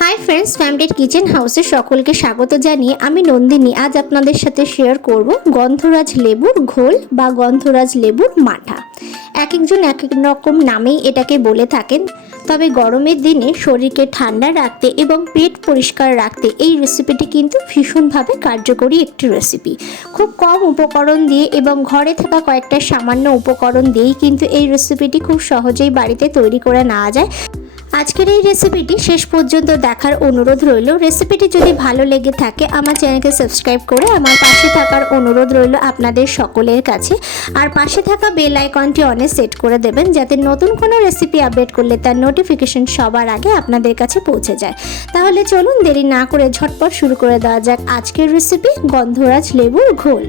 Hi friends ফ্যামিলির kitchen হাউসে সকলকে স্বাগত জানিয়ে আমি নন্দিনী। আজ আপনাদের সাথে শেয়ার করব গন্ধরাজ লেবুর ঘোল বা গন্ধরাজ লেবুর মাঠা। এক একজন এক এক রকম নামেই এটাকে বলে থাকেন। তবে গরমের দিনে শরীরকে ঠান্ডা রাখতে এবং পেট পরিষ্কার রাখতে এই রেসিপিটি কিন্তু ভীষণভাবে কার্যকরী একটি রেসিপি খুব কম উপকরণ দিয়ে এবং ঘরে থাকা কয়েকটা সামান্য উপকরণ দিয়েই কিন্তু এই রেসিপিটি খুব সহজেই বাড়িতে তৈরি করে নেওয়া যায়। আজকের এই রেসিপিটি শেষ পর্যন্ত দেখার অনুরোধ রইল। রেসিপিটি যদি ভালো লেগে থাকে, আমার চ্যানেলকে সাবস্ক্রাইব করে আমার পাশে থাকার অনুরোধ রইল আপনাদের সকলের কাছে। আর পাশে থাকা বেল আইকনটি অনে সেট করে দেবেন, যাতে নতুন কোনো রেসিপি আপডেট করলে তার নোটিফিকেশন সবার আগে আপনাদের কাছে পৌঁছে যায়। তাহলে চলুন দেরি না করে ঝটপট শুরু করে দেওয়া যাক আজকের রেসিপি গন্ধরাজ লেবুর ঘোল।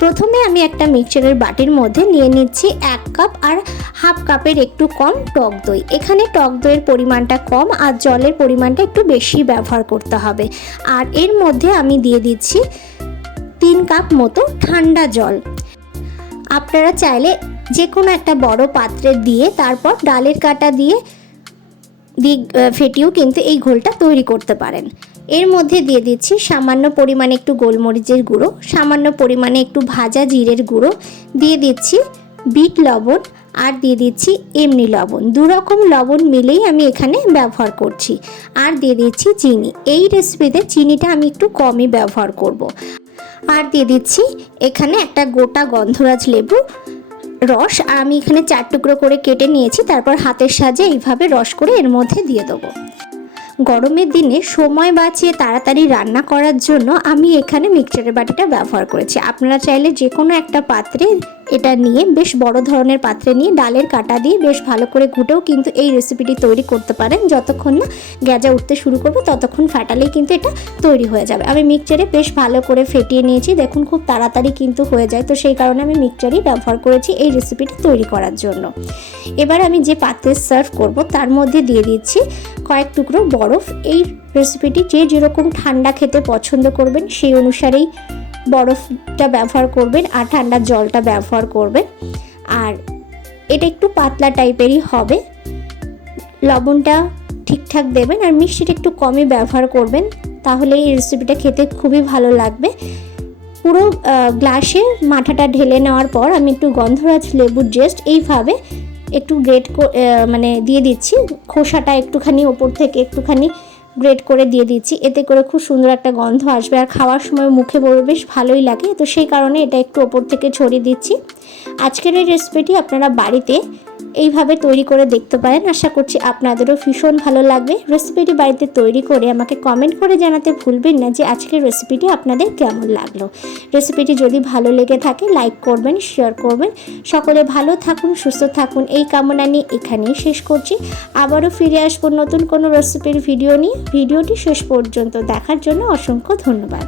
প্রথমে আমি একটা মিক্সচারের বাটির মধ্যে নিয়ে নিচ্ছি এক কাপ আর হাফ কাপের একটু কম টক দই। এখানে টক দইয়ের পরিমাণটা কম আর জলের পরিমাণটা একটু বেশি ব্যবহার করতে হবে। আর এর মধ্যে আমি দিয়ে দিচ্ছি তিন কাপ মতো ঠান্ডা জল। আপনারা চাইলে যে কোনো একটা বড় পাত্রে দিয়ে তারপর ডালের কাটা দিয়ে আহ, ফেটিয়েও কিন্তু এই ঘোলটা তৈরি করতে পারেন। এর মধ্যে দিয়ে দিচ্ছি সামান্য পরিমাণে একটু গোলমরিচের গুঁড়ো, সামান্য পরিমাণে একটু ভাজা জিরের গুঁড়ো, দিয়ে দিচ্ছি বিট লবণ আর দিয়ে দিচ্ছি এমনি লবণ। দু রকম লবণ মিলেই আমি এখানে ব্যবহার করছি। আর দিয়ে দিচ্ছি চিনি। এই রেসিপিতে চিনিটা আমি একটু কমই ব্যবহার করব। আর দিয়ে দিচ্ছি এখানে একটা গোটা গন্ধরাজ লেবু রস। আমি এখানে চার টুকরো করে কেটে নিয়েছি। তারপর হাতের সাজে এইভাবে রস করে এর মধ্যে দিয়ে দেবো। গরমের দিনে সময় বাঁচিয়ে তাড়াতাড়ি রান্না করার জন্য আমি এখানে মিক্সচারের বাটিটা ব্যবহার করেছি। আপনারা চাইলে যে কোনো একটা পাত্রে এটা নিয়ে বেশ বড় ধরনের পাত্রে নিয়ে ডালের কাটা দিয়ে বেশ ভালো করে ঘুটেও কিন্তু এই রেসিপিটি তৈরি করতে পারেন। যতক্ষণ না গ্যাজা উঠতে শুরু করবে, ততক্ষণ ফাটালেই কিন্তু এটা তৈরি হয়ে যাবে। আমি মিক্সচারে বেশ ভালো করে ফেটিয়ে নিয়েছি। দেখুন খুব তাড়াতাড়ি কিন্তু হয়ে যায়। তো সেই কারণে আমি মিক্সচারই ব্যবহার করেছি এই রেসিপিটি তৈরি করার জন্য। এবার আমি যে পাত্রে সার্ভ করব, তার মধ্যে দিয়ে দিচ্ছি কয়েক টুকরো বরফ। এই রেসিপিটি যে যেরকম ঠান্ডা খেতে পছন্দ করবেন, সেই অনুসারেই বরফটা ব্যবহার করবেন আর ঠান্ডা জলটা ব্যবহার করবেন। আর এটা একটু পাতলা টাইপেরই হবে। লবণটা ঠিকঠাক দেবেন আর মিষ্টিটা একটু কমই ব্যবহার করবেন, তাহলে এই রেসিপিটা খেতে খুবই ভালো লাগবে। পুরো গ্লাসে মাথাটা ঢেলে নেওয়ার পর আমি একটু গন্ধরাজ লেবুর জেস্ট এইভাবে একটু গ্রেট মানে দিয়ে দিচ্ছি। খোসাটা একটুখানি ওপর থেকে একটুখানি গ্রেট করে দিয়ে দিচ্ছি। এতে করে খুব সুন্দর একটা গন্ধ আসবে আর খাওয়ার সময় মুখে পড়বে, বেশ ভালোই লাগে। তো সেই কারণে এটা একটু ওপর থেকে ছড়িয়ে দিচ্ছি। আজকের এই রেসিপিটি আপনারা বাড়িতে এইভাবে তৈরি করে দেখতে পারেন। আশা করছি আপনাদেরও ভীষণ ভালো লাগবে। রেসিপিটি বাড়িতে তৈরি করে আমাকে কমেন্ট করে জানাতে ভুলবেন না যে আজকের রেসিপিটি আপনাদের কেমন লাগল। রেসিপিটি যদি ভালো লেগে থাকে, লাইক করবেন, শেয়ার করবেন। সকলে ভালো থাকুন, সুস্থ থাকুন। এই কামনা নিয়ে এখানেই শেষ করছি। আবারও ফিরে আসব নতুন কোনো রেসিপির ভিডিও নিয়ে। ভিডিওটি শেষ পর্যন্ত দেখার জন্য অসংখ্য ধন্যবাদ।